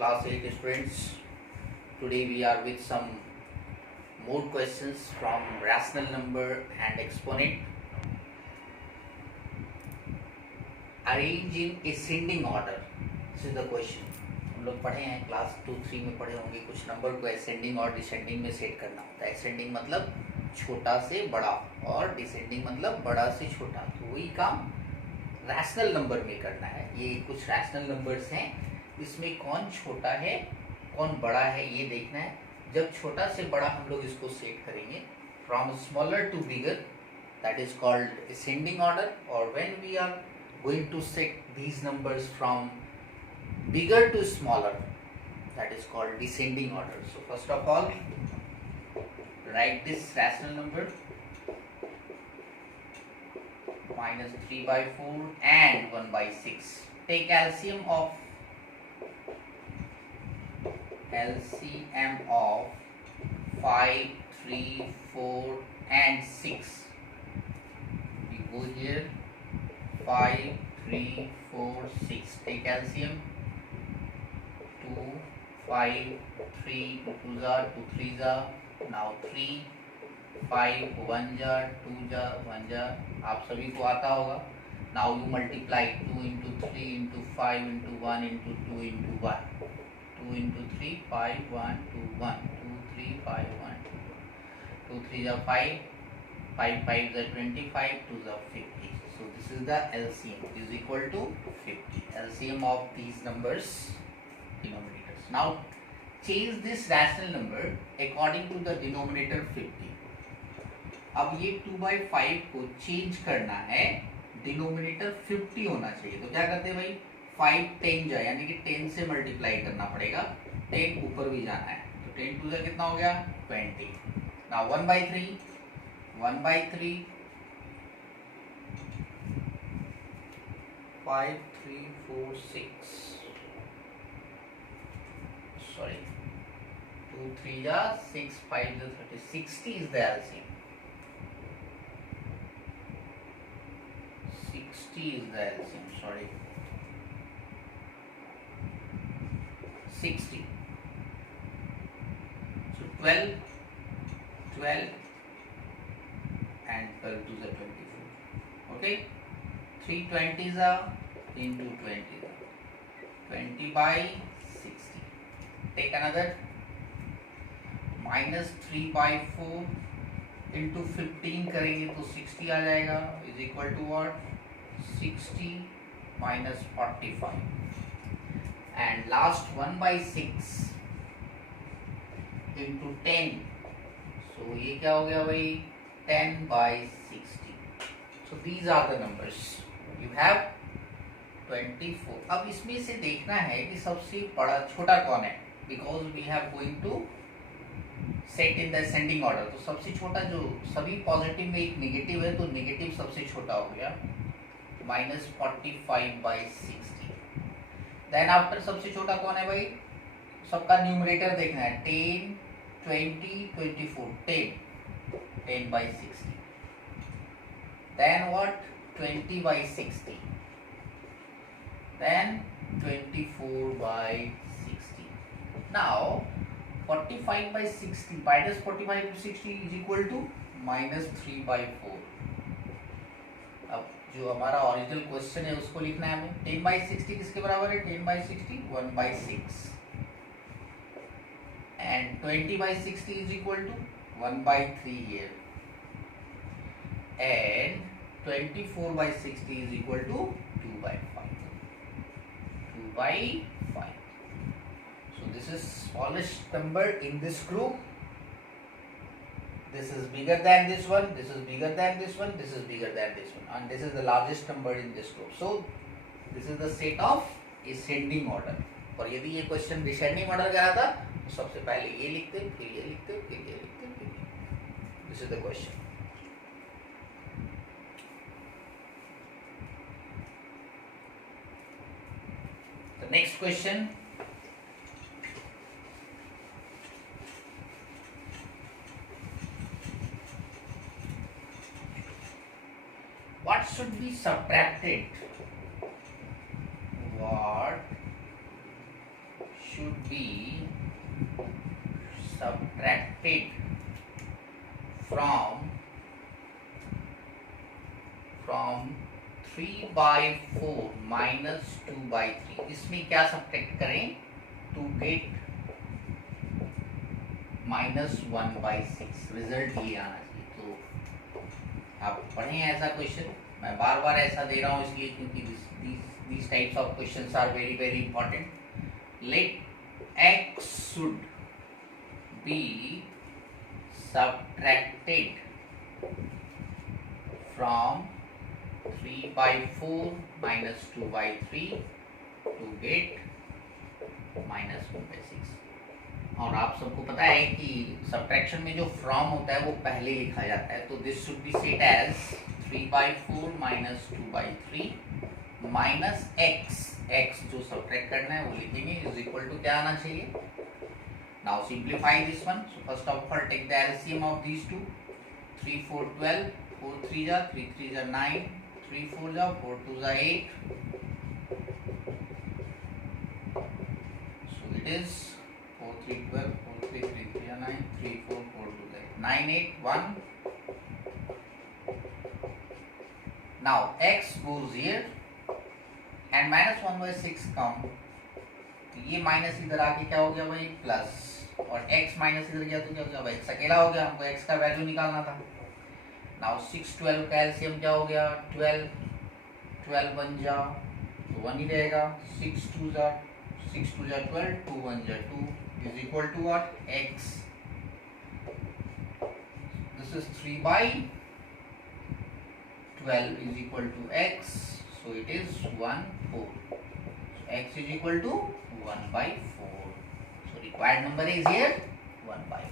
class 8 students. Today we are with some more questions from rational number and exponent. Arrange in ascending order. This is the question. हम लोग पढ़े हैं class 2-3 में पढ़े होंगे कुछ नंबर को असेंडिंग और डिसेंडिंग में सेट करना होता है. असेंडिंग मतलब छोटा से बड़ा और डिसेंडिंग मतलब बड़ा से छोटा. तो वही काम रैशनल नंबर में करना है. ये कुछ रैशनल नंबर्स हैं, इसमें कौन छोटा है कौन बड़ा है ये देखना है. जब छोटा से बड़ा हम लोग इसको सेट करेंगे from smaller to bigger, that is called ascending order. और when we are going to set these numbers from bigger to smaller, that is called descending order. So first of all, write this rational number minus 3 by 4 and 1 by 6. Take LCM of 5, 3, 4 and 6. We go here 5, 3, 4, 6. Take LCM. 2, 5, 3, 2 jar, 2 3 jar. Now 3, 5, 1 jar, 2 jar, 1 jar. आप सभी को आता होगा. Now you multiply 2 into 3 into 5 into 1 into 2 into 1. 2 into 3, 5, 1, 2, 1. 2, 3, 5, 1, 2. 2 3 jar 5. 5 5 jar 25. 2 jar 50. So this is the LCM is equal to 50. LCM of these numbers denominators. Now change this rational number according to the denominator 50. अब ये 2/5 को change करना है, denominator 50 होना चाहिए. तो क्या करते हैं भाई, 5 10 जाए यानी कि 10 से मल्टीप्लाई करना पड़ेगा. 10 ऊपर भी जाना है तो 10 2 जा कितना हो गया 20. Now 1/3 5 3 4 6 sorry 2 3 ja 6 5 ja 30 60 is the LCM. 60 is the LCM, sorry 60. So 12 and 12 to the 24. Okay, 3 20s are into 20 20 by 60. Take another minus 3 by 4 into 15 करेंगे तो 60 आ जाएगा is equal to what 60 minus 45. And last 1 by 6 into 10. So ये क्या हो गया भाई 10 by 60. So these are the numbers. You have 24. अब इसमें से देखना है कि सबसे बड़ा छोटा कौन है, because we have going to set in the ascending order. तो सबसे छोटा जो सभी पॉजिटिव में एक नेगेटिव है तो नेगेटिव सबसे छोटा हो गया minus 45 by 60. देन आफ्टर सबसे छोटा कौन है भाई, सबका न्यूमरेटर देखना है 10 20 24 10 by 60. Then what 20 by 60. Then 24 by 60. Now 45 by 60 minus 45 to 60 is equal to minus 3 by 4. अब जो हमारा ओरिजिनल क्वेश्चन है उसको लिखना है हमें. 10 by 60 किसके बराबर है, 10 by 60 1 by 6. And 20 by 60 is equal to 1 by 3 here. And 24 by 60 is equal to 2 by 5. 2 by 5. So this is smallest number in this group. This is bigger than this one, this is bigger than this one, this is bigger than this one, and this is the largest number in this group. So this is the set of ascending order. और यदि ये question descending order का था तो सबसे पहले ये लिखते फिर ये लिखते फिर ये लिखते फिर ये. This is the question. The next question. What should be subtracted? What should be subtracted from 3/4 minus 2/3. इसमें क्या सब्ट्रैक्ट करें टू गेट -1/6? रिजल्ट ये आना चाहिए। तो आप पढ़ें ऐसा क्वेश्चन। मैं बार बार ऐसा दे रहा हूँ इसलिए क्योंकि these types of questions are very very important. Let x should be subtracted from 3/4 minus 2/3 to get -1/6। और आप सबको पता है कि सब्ट्रैक्शन में जो फ्रॉम होता है वो पहले लिखा जाता है। तो this should be set as 3/4 minus 2/3 minus x जो सब्ट्रैक्ट करना है वो लिखेंगे इज इक्वल टू क्या आना चाहिए। Now simplify this one. So first of all take the LCM of these two. 3 4 12, 4 3 जा 3 3 जा 9, 3 4 जा 4 2 जा 8। So it is 4 3 12, 4 3 3 3 जा 9, 3 4 4 2 जा 9 8 1। Now x goes here and -1/6 कम, तो ये माइनस इधर आके क्या हो गया भाई प्लस, और x माइनस इधर गया तो क्या हो गया भाई x अकेला हो गया। हमको x का वैल्यू निकालना था। नाउ 6 12 का एलसीएम क्या हो गया 12 12 बन जा तो 1 ही रहेगा। 6 2 जा 12, 2 1 जा 2 is equal to what x। This is 3/12 is equal to x, so it is 1/4. So x is equal to 1/4. So required number is here 1/4.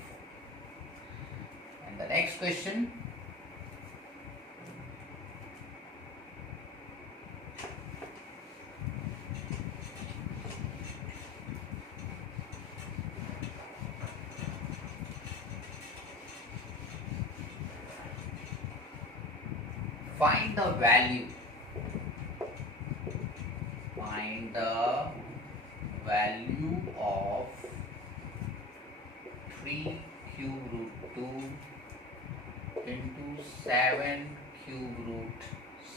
And the next question, find the value of 3 cube root 2 into 7 cube root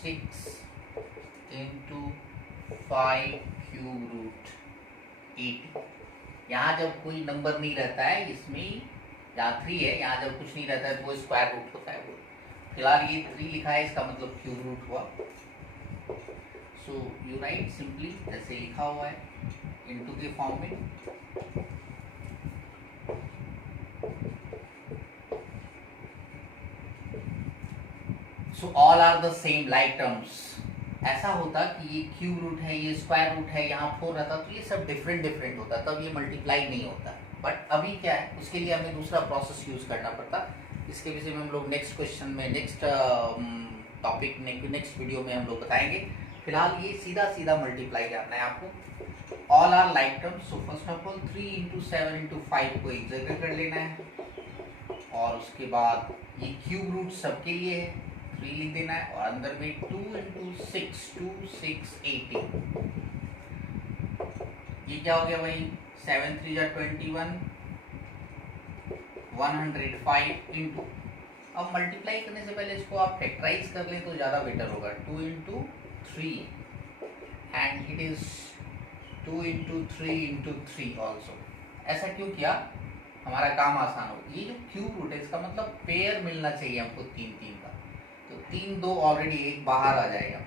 6 into 5 cube root 8। यहाँ जब कोई number नहीं रहता है, इसमें यहाँ 3 है, यहाँ जब कुछ नहीं रहता है तो वो स्क्वायर रूट होता है। वो फिलहाल ये 3 लिखा है, इसका मतलब क्यूब रूट हुआ। सो यू राइट सिंपली जैसे लिखा हुआ है इनटू के फॉर्म में। So all are the same like terms. ऐसा होता कि ये क्यूब रूट है, ये स्क्वायर रूट है, यहाँ 4 रहता तो ये सब डिफरेंट डिफरेंट होता, तब ये मल्टीप्लाई नहीं होता। बट अभी क्या है, उसके लिए हमें दूसरा प्रोसेस यूज करना पड़ता। इसके विषय में हम लोग नेक्स्ट क्वेश्चन में, नेक्स्ट टॉपिक, नेक्स्ट वीडियो में हम लोग बताएंगे। फिलहाल ये सीधा सीधा मल्टीप्लाई करना है आपको। All are like terms. So first of all 3 × 7 × 5 को एक जगह कर लेना है, और उसके बाद ये क्यूब रूट सबके लिए है 3 लिख देना है, और अंदर में 2 × 6 2 6 18। ये क्या हो गया भाई 7 3 जा 21, 105 इंटू, अब मल्टीप्लाई करने से पहले इसको आप फैक्टराइज कर लें तो ज़्यादा बेटर होगा। 2 × 3 एंड इट इज 2 × 3 × 3 ऑल्सो। ऐसा क्यों किया, हमारा काम आसान हो। ये जो क्यूब रूट है इसका मतलब पेयर मिलना चाहिए हमको 3 3 का, तो 3 2 ऑलरेडी एक बाहर आ जाएगा,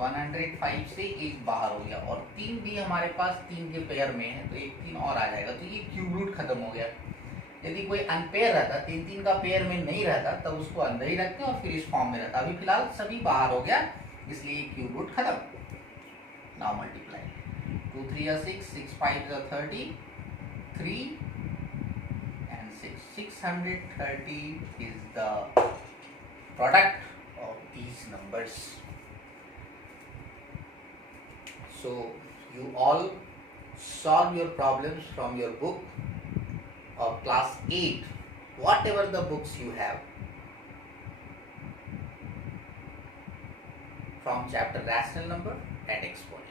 105 से एक बाहर हो गया, और 3 भी हमारे पास 3 के पेयर में है तो एक 3 और आ जाएगा, तो ये क्यूब रूट खत्म हो गया। यदि कोई अनपेयर रहता, 3 3 का पेयर में नहीं रहता, तब उसको अंदर ही रखते और फिर इस फॉर्म में रहता। अभी फिलहाल सभी बाहर हो गया, इसलिए क्यूब रूट खत्म। नाउ मल्टीप्लाई 2 3 या 6, 6 5 या 30, 3 and 6, 630 is the product of these numbers. So you all solve your problems from your book of class 8, whatever the books you have, from chapter rational number and exponent.